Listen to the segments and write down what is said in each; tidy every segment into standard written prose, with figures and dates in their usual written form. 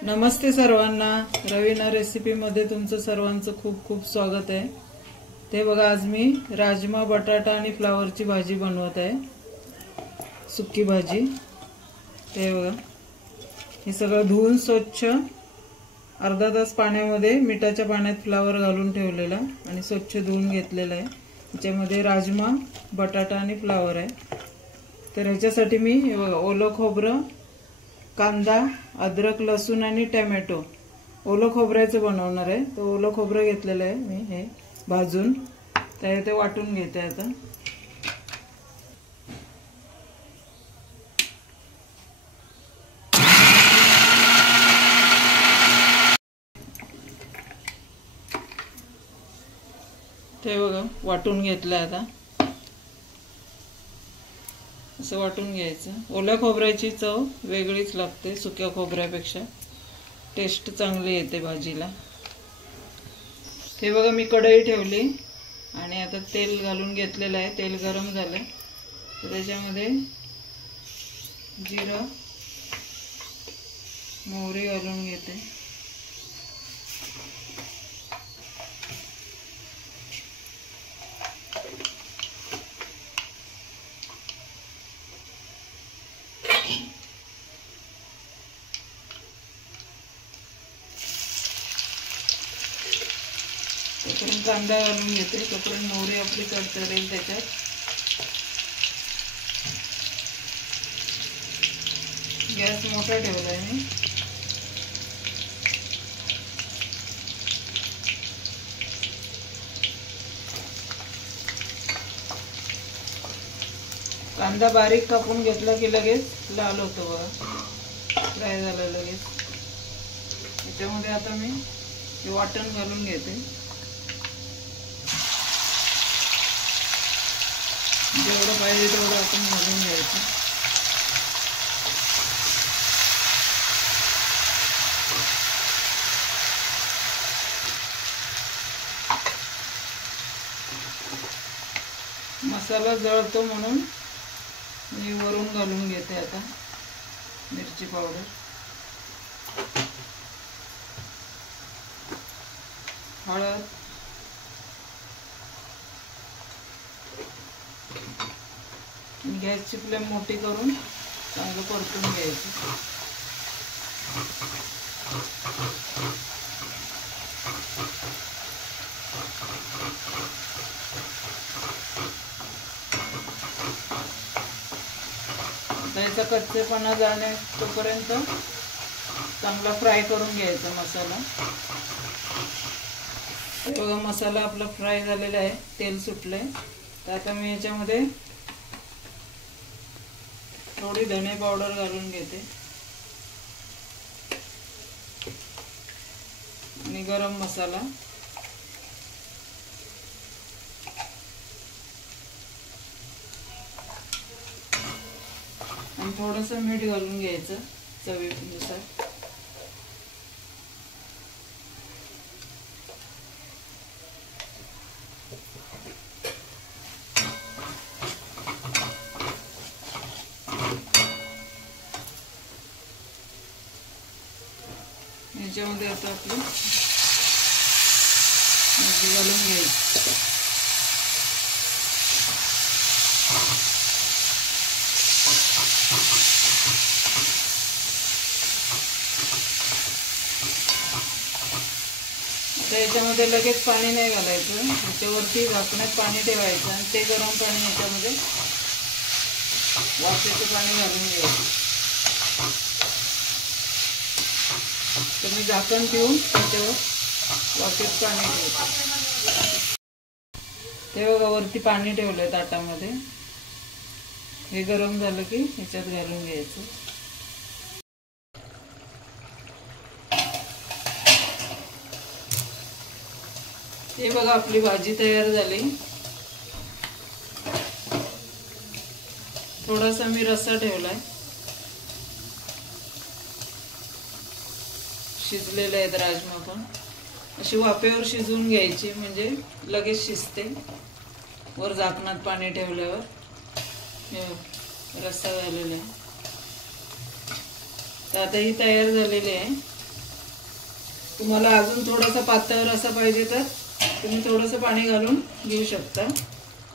नमस्ते सर्वांना, रवीना रेसिपी मध्ये तुमचं सर्वांचं खूप खूप स्वागत आहे। ते बघा, आज मी राजमा, बटाटा आणि फ्लावरची भाजी बनवत आहे, सुकी भाजी। ते बघा, हे सगळं धुवून स्वच्छ अर्धा तास पाण्यामध्ये मिठाच्या पाण्यात फ्लावर घालून ठेवलेला आणि स्वच्छ धुवून घेतलेला आहे। याच्यामध्ये राजमा, बटाटा आणि फ्लावर आहे। तर ह्याच्यासाठी मी हे बघा, ओलं खोबरं, कांदा, अद्रक, लसूण आणि टोमॅटो ओलं खोबऱ्याचं बनवणार आहे। तो ओलं खोबरं घेतलेलं आहे मी, हे भाजून ते वाटून घेते आता। ते बघा, वाटून घेतलं आता। असं वाटून घ्यायचं। ओल्या खोबऱ्याची चव वेगळीच लागते, सुक्या खोबऱ्यापेक्षा टेस्ट चांगली येते भाजीला। ते बघा, मी कढई ठेवली आणि आता तेल घालून घेतलेलं आहे। तेल गरम झालं तर त्याच्यामध्ये जिरं, मोहरी घालून घेते। तोपर्यंत कांदा घालून घेते, तोपर्यंत मोहरी आपली तडतडेल त्याच्यात। गॅस मोठा ठेवलाय मी। कांदा बारीक कापून घेतला की लगेच लाल होतो बघा, फ्राय झाला लगेच। त्याच्यामध्ये आता मी हे वाटण घालून घेते। जेवढं पाहिजे तेवढं आपण घालून घ्यायचं। मसाला जळतो म्हणून मी वरून घालून घेते आता मिरची पावडर। हळद, गॅसची फ्लेम मोठी करून चांगलं परतून घ्यायचं। त्याचा कच्चेपणा जाणे तोपर्यंत चांगला फ्राय करून घ्यायचा मसाला। बघा, मसाला आपला फ्राय झालेला आहे, तेल सुटलंय। तर आता मी याच्यामध्ये थोडी धने पावडर घालून घेते आणि गरम मसाला, आणि थोडंसं मीठ घालून घ्यायचं चवीनुसार। याच्यामध्ये आता आपली भाजी घालून घ्यायची। आता याच्यामध्ये लगेच पाणी नाही घालायचं, याच्यावरती झाकण्यात पाणी ठेवायचं आणि ते गरम पाणी याच्यामध्ये वाफेचं पाणी घालून घ्यायचं। तर मी झाकण ठेवून त्याच्यावर वाफेत पाणी ठेवते। ते बघा, वरती पाणी ठेवलंय ताटामध्ये। हे गरम झालं की ह्याच्यात घालून घ्यायचं। हे बघा, आपली भाजी तयार झाली। थोडासा मी रस्सा ठेवलाय, शिजलेले आहेत राजमा पण। अशी वाफेवर शिजवून घ्यायची म्हणजे लगेच शिजते, वर झाकणात पाणी ठेवल्यावर। रस्सा झालेला आहे। तर आता ही तयार झालेली आहे। तुम्हाला अजून थोडासा पातळ रस्सा पाहिजे तर तुम्ही थोडंसं पाणी घालून घेऊ शकता,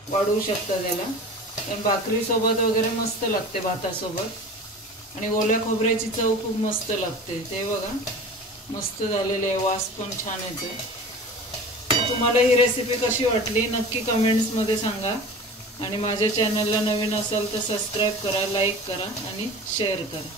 वाढवू शकता त्याला. पण भाकरी सोबत वगैरे मस्त लागते, भातासोबत. आणि ओल्या खोबऱ्याची चव खूप मस्त लागते. ते बघा मस्त झालेले आहे, वास पण छान येतो. तुम्हाला ही रेसिपी कशी वाटली नक्की कमेंट्समध्ये सांगा. आणि माझ्या चॅनलला नवीन असाल तर सबस्क्राईब करा, लाईक करा आणि शेअर करा.